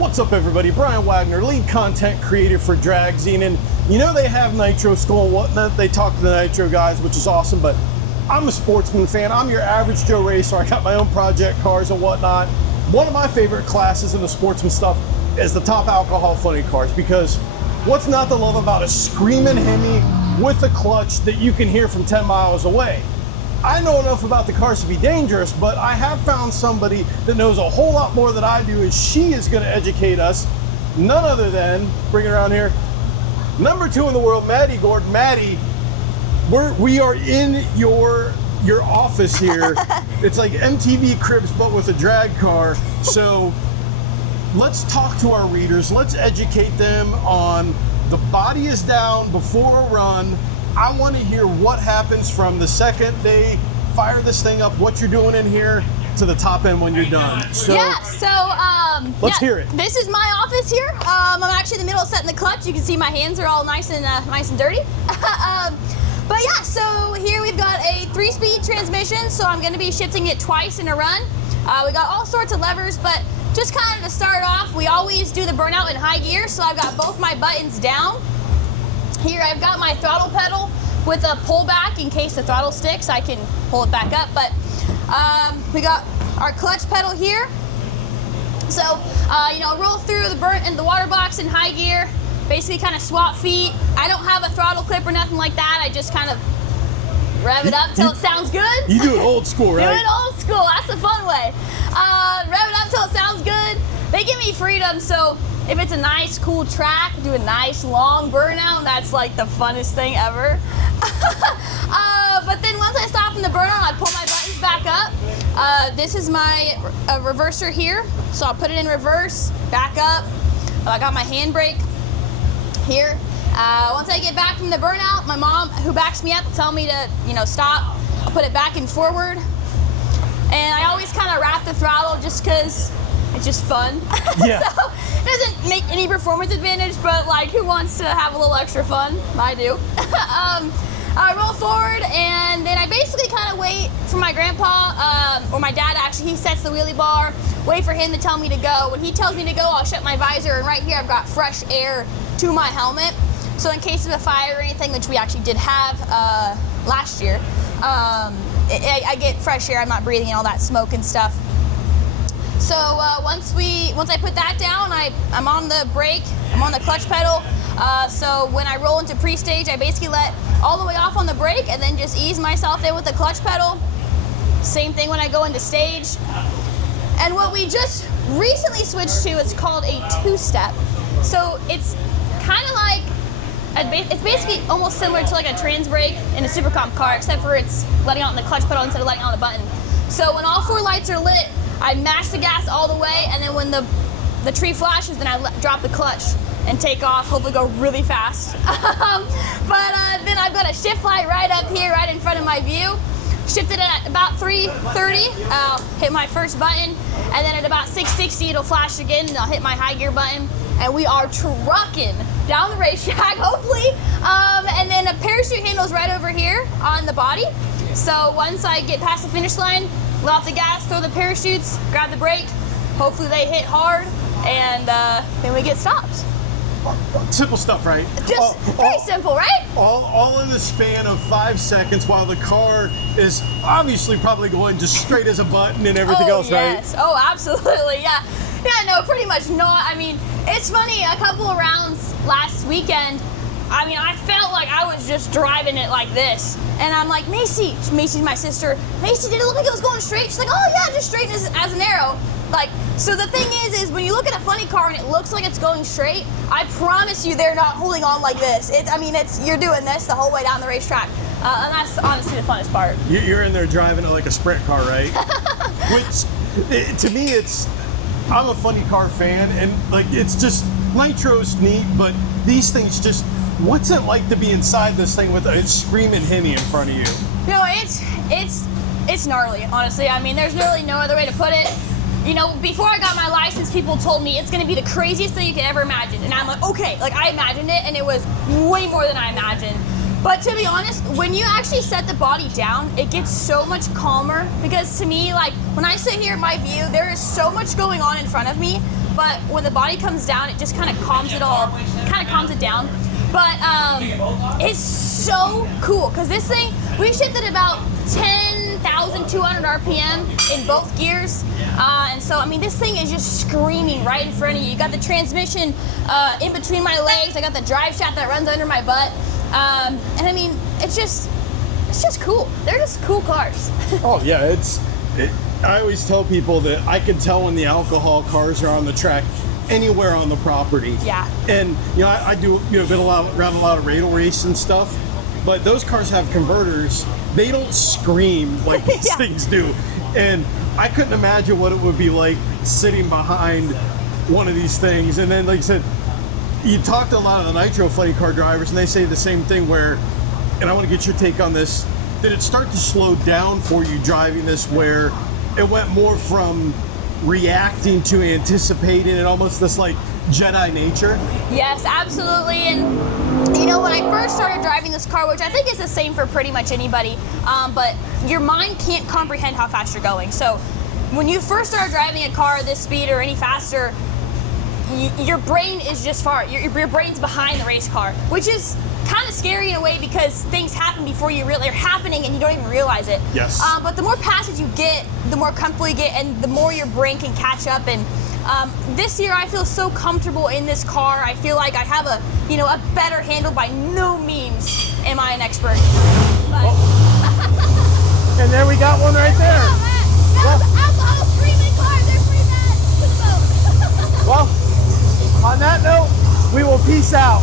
What's up, everybody? Brian Wagner, lead content creator for Dragzine, and you know they have Nitro School and whatnot. They talk to the Nitro guys, which is awesome, but I'm a sportsman fan. I'm your average Joe racer. I got my own project cars and whatnot. One of my favorite classes in the sportsman stuff is the top alcohol funny cars, because what's not to love about a screaming Hemi with a clutch that you can hear from 10 miles away? I know enough about the cars to be dangerous, but I have found somebody that knows a whole lot more than I do, and she is going to educate us. None other than, bring it around here, #2 in the world, Maddi Gordon. Maddi, we are in your office here. It's like MTV Cribs, but with a drag car. So let's talk to our readers. Let's educate them on the body is down before a run. I want to hear what happens from the second they fire this thing up, what you're doing in here, to the top end when you're done. So, let's hear it. This is my office here. I'm actually in the middle of setting the clutch. You can see my hands are all nice and dirty. But yeah, so here we've got a 3-speed transmission, so I'm going to be shifting it twice in a run. We got all sorts of levers, but just kind of to start off, we always do the burnout in high gear, so I've got both my buttons down. Here I've got my throttle pedal with a pullback in case the throttle sticks. I can pull it back up, but we got our clutch pedal here. So, roll through the burnt and the water box in high gear, basically kind of swap feet. I don't have a throttle clip or nothing like that. I just kind of rev it up till it sounds good. You do it old school, right? Do it old school, that's the fun way. Rev it up till it sounds good. They give me freedom, so if it's a nice, cool track, do a nice, long burnout. That's like the funnest thing ever. But then once I stop in the burnout, I pull my buttons back up. This is my reverser here. So I'll put it in reverse, back up. I got my handbrake here. Once I get back from the burnout, my mom, who backs me up, will tell me to, stop. I'll put it back and forward. And I always kind of wrap the throttle just because it's just fun. Yeah. So it doesn't make any performance advantage, but like, who wants to have a little extra fun? I do. I roll forward, and then I basically kind of wait for my grandpa, or my dad actually, he sets the wheelie bar, wait for him to tell me to go. When he tells me to go, I'll shut my visor, and right here I've got fresh air to my helmet. So in case of a fire or anything, which we actually did have last year, I get fresh air, I'm not breathing in all that smoke and stuff. So once I put that down, I'm on the brake, I'm on the clutch pedal. So when I roll into pre-stage, I basically let all the way off on the brake and then just ease myself in with the clutch pedal. Same thing when I go into stage. And what we just recently switched to is called a 2-step. So it's kind of like, it's basically almost similar to like a trans brake in a super comp car, except for it's letting out on the clutch pedal instead of letting out on the button. So when all 4 lights are lit, I mash the gas all the way, and then when the tree flashes, then I drop the clutch and take off, hopefully go really fast. But then I've got a shift light right up here, right in front of my view. Shift it at about 3:30, I'll hit my first button, and then at about 6:60 it'll flash again, and I'll hit my high gear button, and we are trucking down the racetrack, hopefully. And then a parachute handle's right over here on the body. So once I get past the finish line, let off the gas, throw the parachutes, grab the brake, hopefully they hit hard, and then we get stopped. Simple stuff, right? Just very simple, right? All in the span of 5 seconds, while the car is obviously probably going just straight as a button and everything else, right? Yes. Oh, absolutely, yeah. Yeah, no, pretty much not. I mean, it's funny, a couple of rounds last weekend, I mean, I felt like I was just driving it like this. And I'm like, Macy's my sister, Macy, did it look like it was going straight? She's like, oh yeah, just straight as an arrow. Like, so the thing is when you look at a funny car and it looks like it's going straight, I promise you they're not holding on like this. You're doing this the whole way down the racetrack. And that's honestly the funnest part. You're in there driving it like a sprint car, right? Which, to me, I'm a funny car fan, and like, it's just, Nitro's neat, but these things just, what's it like to be inside this thing with a screaming Hemi in front of you? No, it's gnarly, honestly. I mean, there's really no other way to put it. Before I got my license, people told me it's gonna be the craziest thing you could ever imagine. And I'm like, okay, like I imagined it, and it was way more than I imagined. But to be honest, when you actually set the body down, it gets so much calmer, because to me, like, when I sit here at my view, there is so much going on in front of me, but when the body comes down, it just kind of calms it down. But it's so cool because this thing, we shipped at about 10,200 RPM in both gears. And so, I mean, this thing is just screaming right in front of you. You got the transmission in between my legs. I got the drive shaft that runs under my butt. And I mean, it's just cool. They're just cool cars. Oh yeah, I always tell people that I can tell when the alcohol cars are on the track anywhere on the property. Yeah. And I do run a lot of radar race and stuff, but those cars have converters. They don't scream like these Yeah. things do. And I couldn't imagine what it would be like sitting behind one of these things. And then, like I said, you talk to a lot of the nitro funny car drivers, and they say the same thing where, and I want to get your take on this, did it start to slow down for you driving this, where it went more from reacting to anticipating and almost this like Jedi nature? Yes, absolutely. And when I first started driving this car, which I think is the same for pretty much anybody, but your mind can't comprehend how fast you're going. So when you first start driving a car this speed or any faster, your brain is just your brain's behind the race car, which is kind of scary in a way because things happen before they're happening and you don't even realize it. Yes. But the more passage you get, the more comfortable you get, and the more your brain can catch up. And this year I feel so comfortable in this car. I feel like I have a better handle. By no means am I an expert. But And there we got one right there. Those alcohol screaming cars, they're pretty bad. To the boat. Well, on that note, we will peace out.